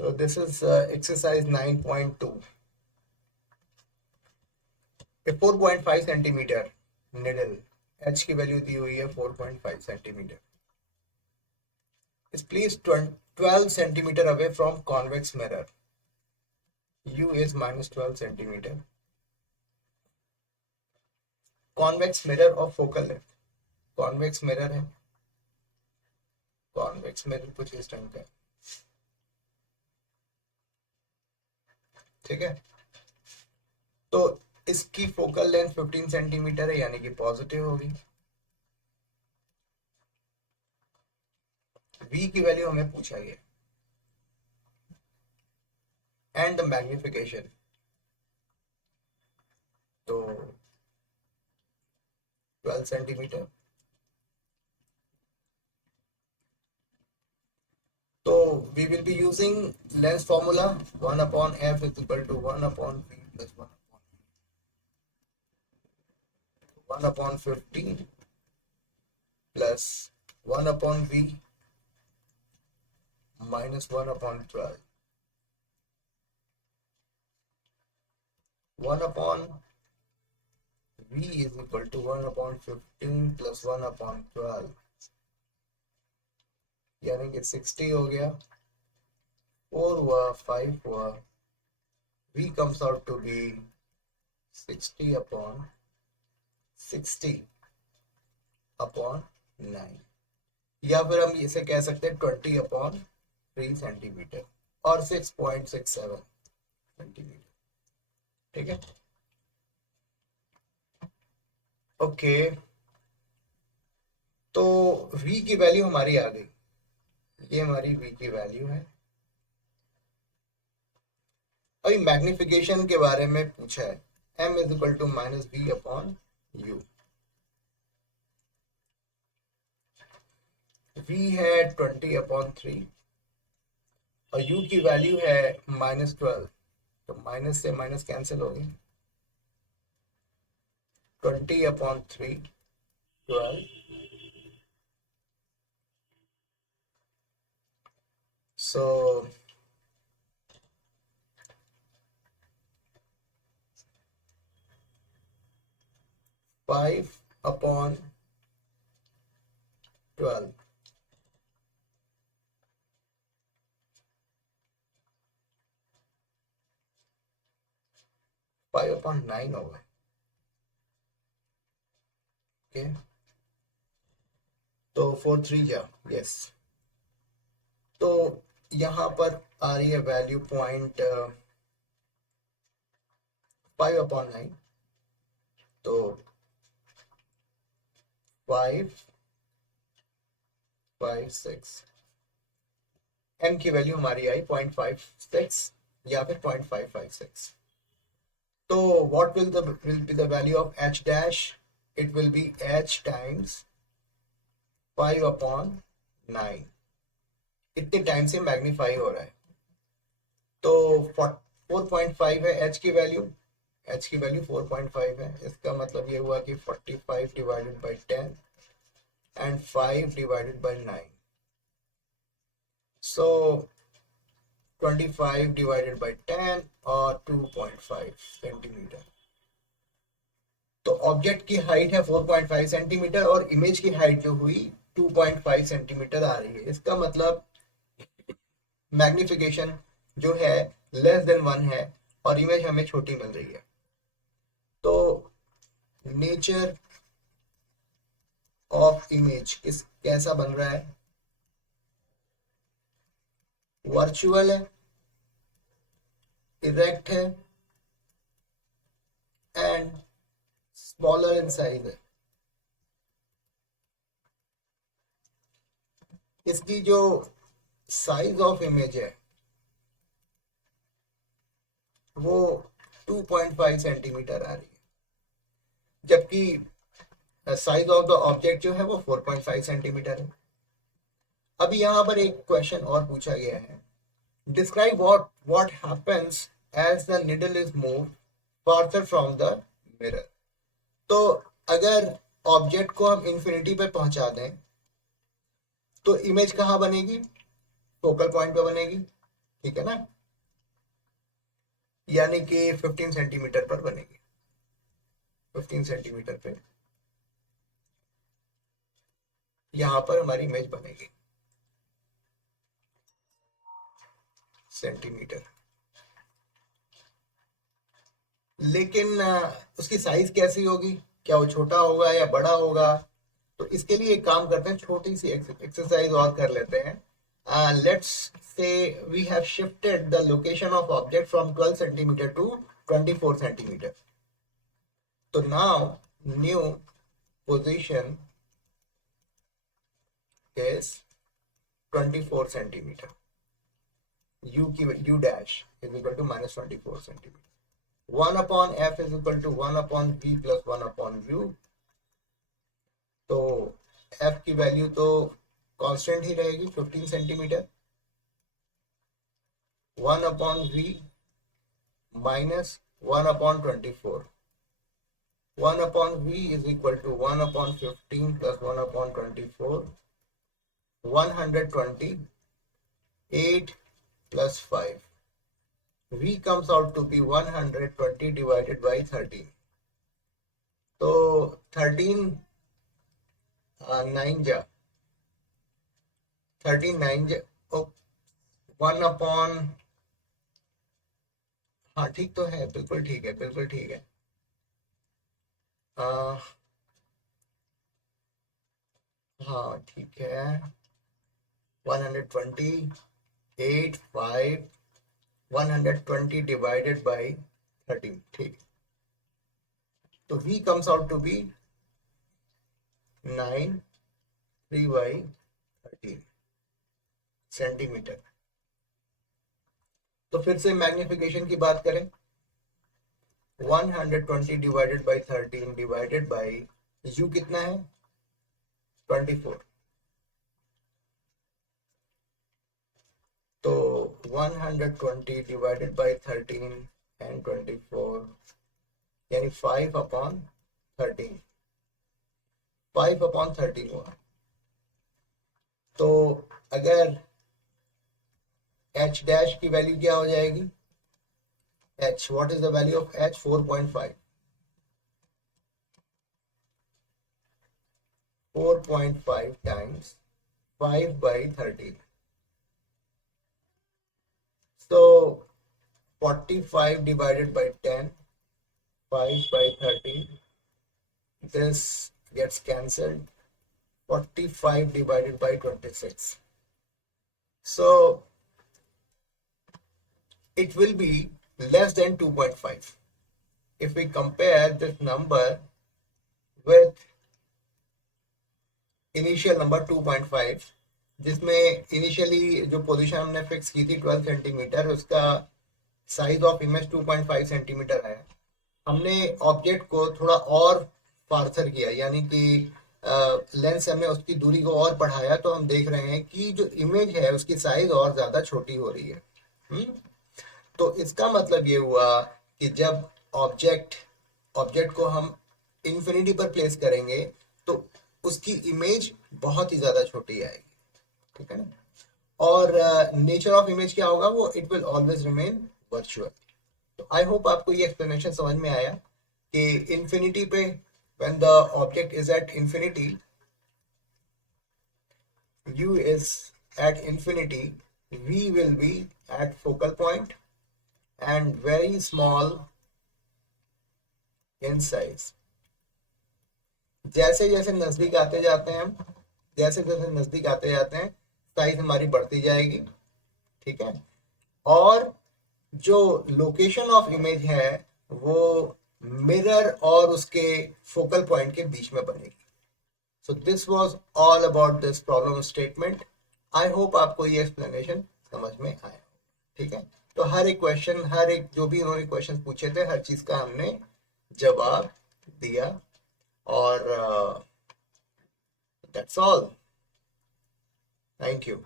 So this is exercise 9.2. A 4.5 centimetre needle h की value दी हुई है 4.5 centimetre is placed 12 centimetre away from convex mirror. U is minus 12 centimetre. Convex mirror और focal length. Convex mirror है, convex mirror कुछ इस ढंग का है, ठीक है. तो इसकी फोकल लेंथ 15 सेंटीमीटर है, यानी कि पॉजिटिव होगी. V की वैल्यू हमें पूछा गया एंड द मैग्निफिकेशन. तो 12 सेंटीमीटर. तो we will be using length formula 1 upon f is equal to 1 upon v plus 1 upon 15 plus 1 upon v minus 1 upon 12. 1 upon v is equal to 1 upon 15 plus 1 upon 12, यानी कि 60 हो गया. 4 हुआ, 5 हुआ. v comes out to be 60 upon 60 upon 9, या फिर हम इसे कह सकते हैं 20 अपॉन 3 सेंटीमीटर और 6.67 सेंटीमीटर. ठीक है, ओके. तो v की वैल्यू हमारी आ गई. ये हमारी v की वैल्यू है. अभी मैग्निफिकेशन के बारे में पूछा है. m is equal to minus b upon u. v है 20 अपॉन 3 और u की वैल्यू है माइनस 12. तो माइनस से माइनस कैंसिल हो गई. 20 अपॉन 3 12. So 5 upon 12. 5 upon 9 होगा. ओके, तो 4 3 जा, यस. तो यहाँ पर आ रही है वैल्यू 0.5 अपॉन 9. तो 556. m की वैल्यू हमारी आई 0.56 या फिर 0.556. तो what will be the value of h dash? It will be h times 5 upon 9. इतने टाइम से मैग्नीफाई हो रहा है. तो 4.5 है h की वैल्यू. h की वैल्यू 4.5 है. इसका मतलब ये हुआ कि 45 divided by 10 and 5 divided by 9. So 25 divided by 10 और 2.5 सेंटीमीटर. तो ऑब्जेक्ट की हाइट है 4.5 सेंटीमीटर और इमेज की हाइट जो हुई 2.5 सेंटीमीटर आ रही है. इसका मतलब मैग्निफिकेशन जो है लेस देन 1 है और इमेज हमें छोटी मिल रही है. तो नेचर ऑफ इमेज कैसा बन रहा है? वर्चुअल है, इरेक्ट है एंड स्मॉलर इन साइज है. इसकी जो साइज ऑफ इमेज है वो 2.5 सेंटीमीटर आ रही है, जबकि साइज ऑफ द ऑब्जेक्ट जो है वो 4.5 सेंटीमीटर है. अभी यहाँ पर एक क्वेश्चन और पूछा गया है. Describe what happens as the needle is move further from the mirror. तो अगर ऑब्जेक्ट को हम इंफिनिटी पे पहुंचा दें तो इमेज कहाँ बनेगी? फोकल पॉइंट पे बनेगी. ठीक है ना, यानी कि 15 सेंटीमीटर पर बनेगी, 15 सेंटीमीटर पे यहां पर हमारी इमेज बनेगी, सेंटीमीटर। लेकिन उसकी साइज कैसी होगी, क्या वो छोटा होगा या बड़ा होगा? तो इसके लिए एक काम करते हैं, छोटी सी एक्सरसाइज और कर लेते हैं। Let's say we have shifted the location of object from 12 centimetre to 24 centimetre. तो now new position is 24 centimetre, u dash is equal to minus 24 centimeter. 1 upon f is equal to 1 upon v plus 1 upon u. तो f की value तो constant ही रहेगी 15 centimetre, 1 upon v minus 1 upon 24, 1 upon v is equal to 1 upon 15 plus 1 upon 24, 128 plus 5. V comes out to be 120 divided by 13. तो 13 9 जा 13 9 जा 1 upon, हाँ ठीक तो है, बिल्कुल ठीक है, बिल्कुल ठीक है। हाँ ठीक है, 128 5 120 divided by 13, ठीक। तो V comes out to be 9 3 by 13 centimetre. तो फिर से मैग्निफिकेशन की बात करें, 120 divided by 13 divided by u कितना है 24, तो 120 डिवाइडेड बाई 13 एंड 24 यानी 5 अपॉन 13, 5 अपॉन 13 हुआ। तो अगर h डैश की वैल्यू क्या हो जाएगी, h, what is the value of h? 4.5, 4.5 times 5 by 13, so 45 divided by 10, 5 by 13, this gets cancelled, 45 divided by 26, so it will be less than 2.5. If we compare this number with initial number 2.5, जिसमें initially जो position हमने fix की थी 12 centimetre, उसका size of image 2.5 centimetre है। हमने object को थोड़ा और फारसर किया, यानी कि लेंस से हमने उसकी दूरी को और बढ़ाया, तो हम देख रहे हैं कि जो इमेज है उसकी साइज और ज़्यादा छोटी हो रही है। तो इसका मतलब ये हुआ कि जब ऑब्जेक्ट को हम इन्फिनिटी पर प्लेस करेंगे तो उसकी इमेज बहुत ही ज़्यादा छोटी आएगी, ठीक है ना। और नेचर ऑफ इमेज क्या होगा, वो it will always remain virtual. तो आई होप आपको ये एक्सप्लेनेशन समझ में आया कि इन्फिनिटी पे when the object is at infinity, u is at infinity, v will be at focal point and very small in size. जैसे जैसे नजदीक आते जाते हैं हम, जैसे जैसे नजदीक आते जाते हैं साइज हमारी बढ़ती जाएगी, ठीक है। और जो लोकेशन ऑफ इमेज है वो मिरर और उसके फोकल पॉइंट के बीच में बनेगी। So this was all about this problem statement. I hope आपको ये एक्सप्लेनेशन समझ में आया, ठीक है। तो हर एक क्वेश्चन, हर एक जो भी उन्होंने क्वेश्चन पूछे थे, हर चीज का हमने जवाब दिया, और that's all. Thank you.